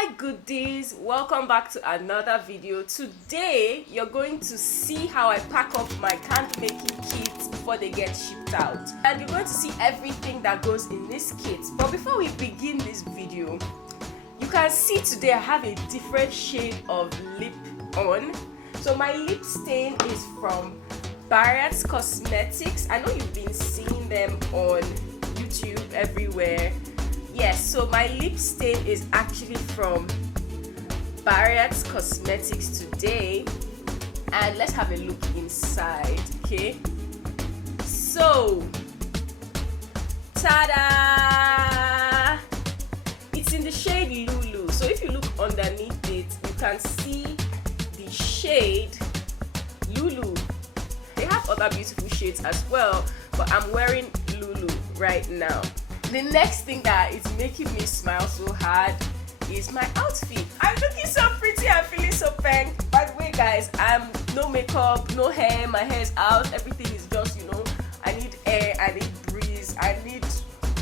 Hi goodies, welcome back to another video. Today you're going to see how I pack up my candle making kits before they get shipped out, and you're going to see everything that goes in this kit. But before we begin this video, you can see today I have a different shade of lip on. So my lip stain is from Barrett's Cosmetics. I know you've been seeing them on YouTube everywhere. Yes, so my lip stain is actually from Barrett's Cosmetics today, and let's have a look inside. Okay, so ta-da! It's in the shade Lulu. So if you look underneath it, you can see the shade Lulu. They have other beautiful shades as well, but I'm wearing Lulu right now. The next thing that is making me smile so hard is my outfit. I'm looking so pretty and feeling so pink. By the way guys, I'm no makeup, no hair, my hair is out, everything is just, I need air, I need breeze, I need,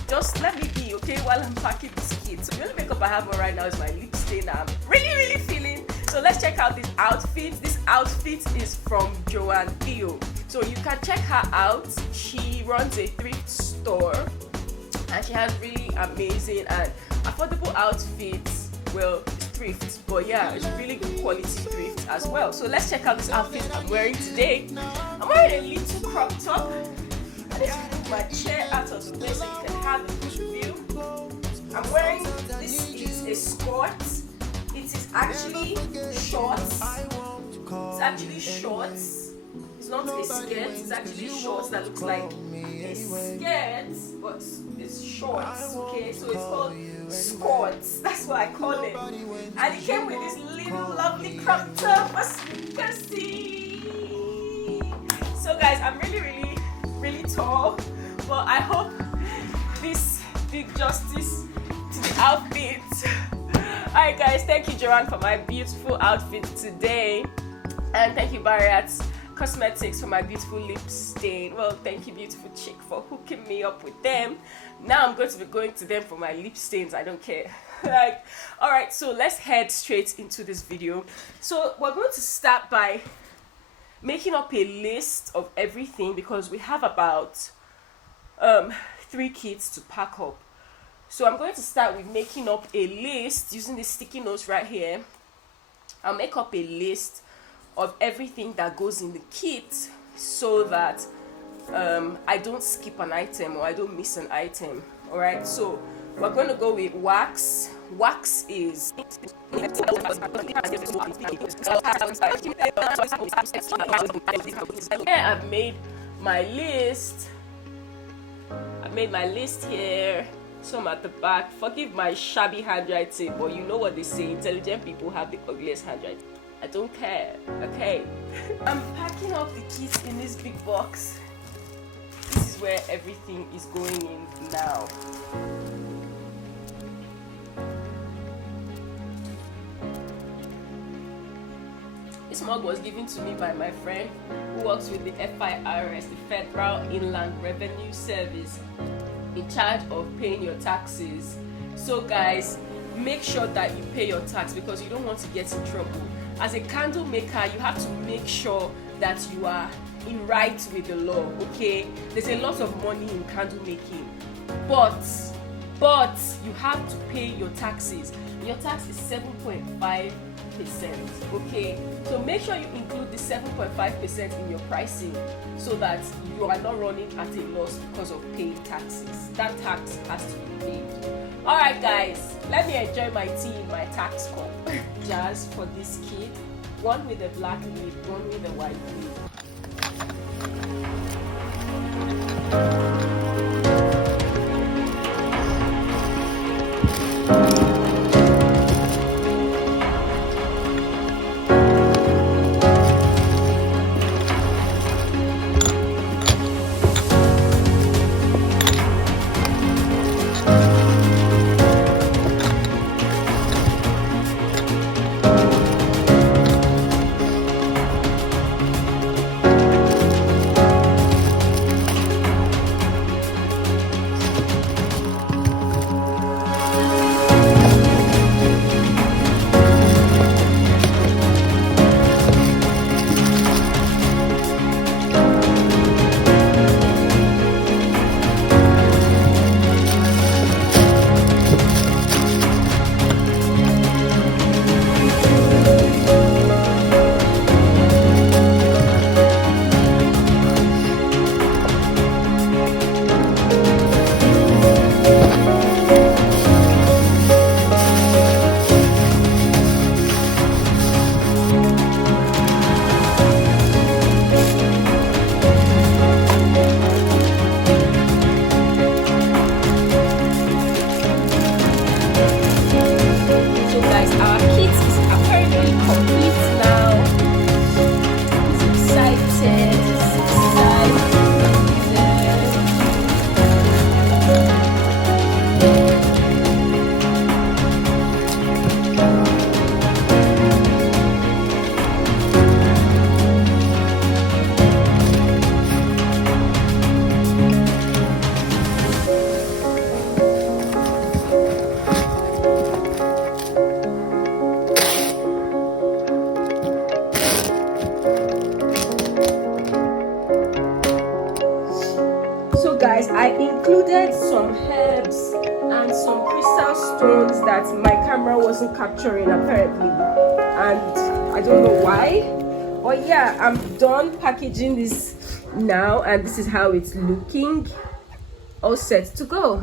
just let me be, okay, while I'm packing this kit. So the only makeup I have on right now is my lip stain that I'm really feeling. So let's check out this outfit. This outfit is from Joanne Theo. So you can check her out. She runs a thrift store, and she has really amazing and affordable outfits. Well, it's thrift, but yeah, it's really good quality thrift as well. So let's check out this outfit I'm wearing today. I'm wearing a little crop top. I need to move my chair out of the way so you can have a good view. I'm wearing, this is a skirt. It is actually shorts. It's actually shorts. It's not a skirt, it's actually shorts that looks like a skirt, but it's shorts, okay? So it's called skirts, that's what I call it. And it came with this little lovely crop top, as you can see. So guys, I'm really tall, but I hope this did justice to the outfit. Alright guys, thank you Joanne for my beautiful outfit today, and thank you Barrett's Cosmetics for my beautiful lip stain. Well, thank you beautiful chick for hooking me up with them. Now I'm going to be going to them for my lip stains. I don't care. Alright, so let's head straight into this video. So we're going to start by making up a list of everything, because we have about 3 kits to pack up. So I'm going to start with making up a list using the sticky notes right here. I'll make up a list of everything that goes in the kit so that I don't skip an item or I don't miss an item. All right, so we're going to go with wax. Wax is here. I've made my list. I made my list here. Some at the back. Forgive my shabby handwriting, but you know what they say, intelligent people have the ugliest handwriting. I don't care, okay? I'm packing up the kit in this big box. This is where everything is going in now. This mug was given to me by my friend who works with the FIRS, the Federal Inland Revenue Service, in charge of paying your taxes. So guys, make sure that you pay your tax, because you don't want to get in trouble. As a candle maker, you have to make sure that you are in right with the law, okay? There's a lot of money in candle making, but you have to pay your taxes. Your tax is 7.5%, okay? So make sure you include the 7.5% in your pricing so that you are not running at a loss because of paying taxes. That tax has to be paid. Alright guys, let me enjoy my tea in my tax cup. Jars for this kit, one with a black lid, one with a white guys, our kit is apparently complete now. I'm so excited. So guys, I included some herbs and some crystal stones that my camera wasn't capturing apparently, and I don't know why. But yeah, I'm done packaging this now, and this is how it's looking, all set to go.